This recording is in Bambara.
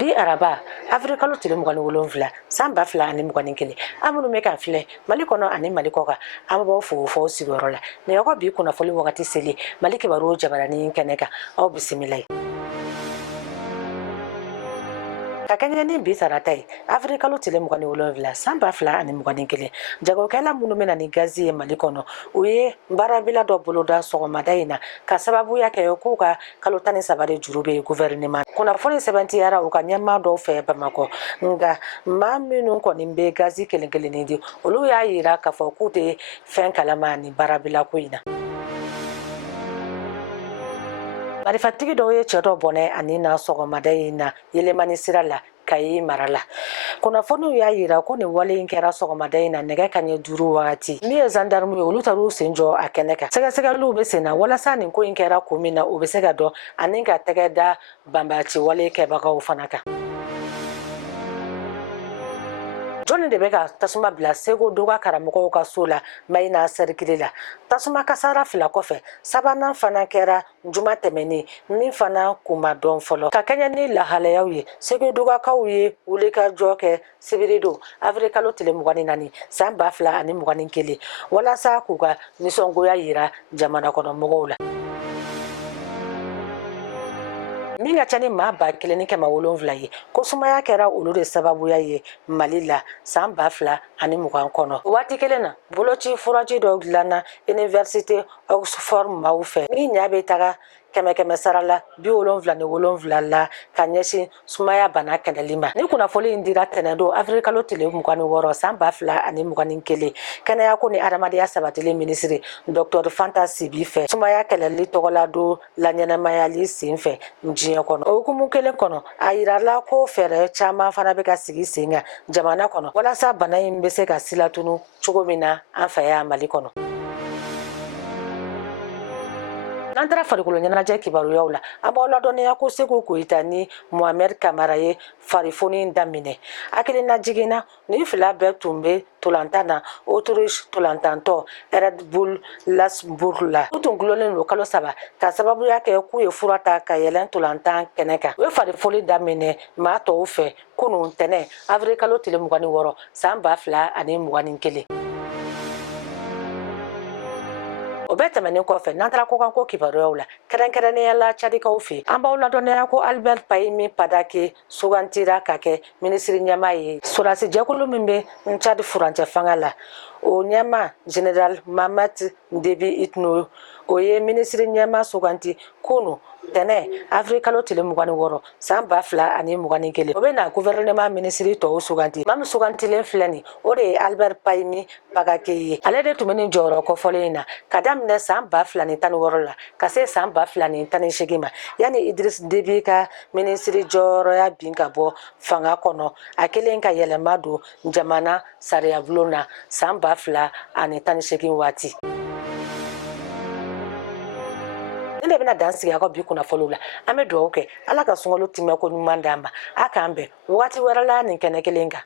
Bi araba Afrika tile mugani wolonfila samba fila ani mugani kele amunu meka file malikono ani malikoka ambo fo sigorola ne yako bi kuna foli wakati seli maliki baru jabarani keneka au bisimilai kakenya ni bi saratai Afrika tile mugani wolonfila samba fila ani mugani kele jago kala munu mena ni gazi malikono uye barabila do boloda sogomada ina ka sababu yake yokuka kalotani sabare jurube gouvernement kuna foni 70 yara ukanyama do fe Bamako nga maminu ko nimbe gazi kelenkele ndi olu ya yira ka fo kute fen kalamani barabila kuina marifatigi do ye chedo bone anina sogomada ina yelemani sirala kayi marala kuna fonu ya yira ko ni wale inkera sogomada ina nega kanye duru wagati mi zandarmu olu taru senjo akeneka sega lu be sena wala sani ko inkera komina obesega do aninga tegeda bambachi wale kebaka ufanaka Joni de beka tasuma bila sego doga karamoko ka sola maina serikilila tasuma kasara fila kofe sabana fana kera njuma temeni min fana kuma don folo ka kenya ni lahala yawi sego doga kawye uleka joke sibirido Afrika tile mugani nani samba fila ani mugani kele wala sa kuga nisongo ya yira jamana kono mogola minga chani maba keleni kema wolonvla ye ko sumaya kera olu de sababu ya ye malila samba fla ani mugan kono wati kelena bolochi furaji do glana university Oxford maufe mi nyabe taga keme sarala bi wolonvla ni wolonvla la kanyeshi sumaya bana kenelima ni kuna foli indira tenado Afrika tile mugani woro samba fla ani mugani kele kana yako ni aramadi ya sabatile ministry Dr. Fantasy bife sumaya keleli togola do la nyanama li sinfe njiya kono okumu kele kono ayirala ko fere chama fana be ka sigi senga jamana kono wala sa bana imbe se ka silatunu chugomina afaya mali kono Nandra farikolo nyanaje Kibaru yaula abola donia ko segu ko itani Muhammad Kamara ye farifoni ndamine akili na jigina ni fila be tumbe tolantana Autriche tolantanto Red Bull Lasburla utungulole lokalo saba ka sababu yake ku ye furata ka yelen tolantan keneka we farifoni ndamine ma to fe kunu tene Afrika tile mugani woro samba fla ani mugani kele obeta meni ko fe nantara ko kan ko Kibaru la keren ne la chadi ka ofi amba la donne ko Albert Paymi padake sugantira kake ministri nyama yi surasi jakulu mimbe nchadi furante fangala o nyama general Mamat Debi Itno oye ministri nyama suganti kunu tene Afrika tile mugani woro samba fla ani mugani kele obena gouvernement ministri to suganti mam suganti len flani ode Albert Paymi pagake ale de tumeni joro ko folena kadam ne samba fla ni tan woro la kase samba fla ni tan shigima yani Idris Debi ka ministri joro ya binka bo fanga kono akelen ka yelema do jamana saria vlona samba fla ani tan shigin wati Nde bina dansi yako bi kuna folula ame do oke ala ka sungolo time ko numandamba akambe wati werala ni kenekelenga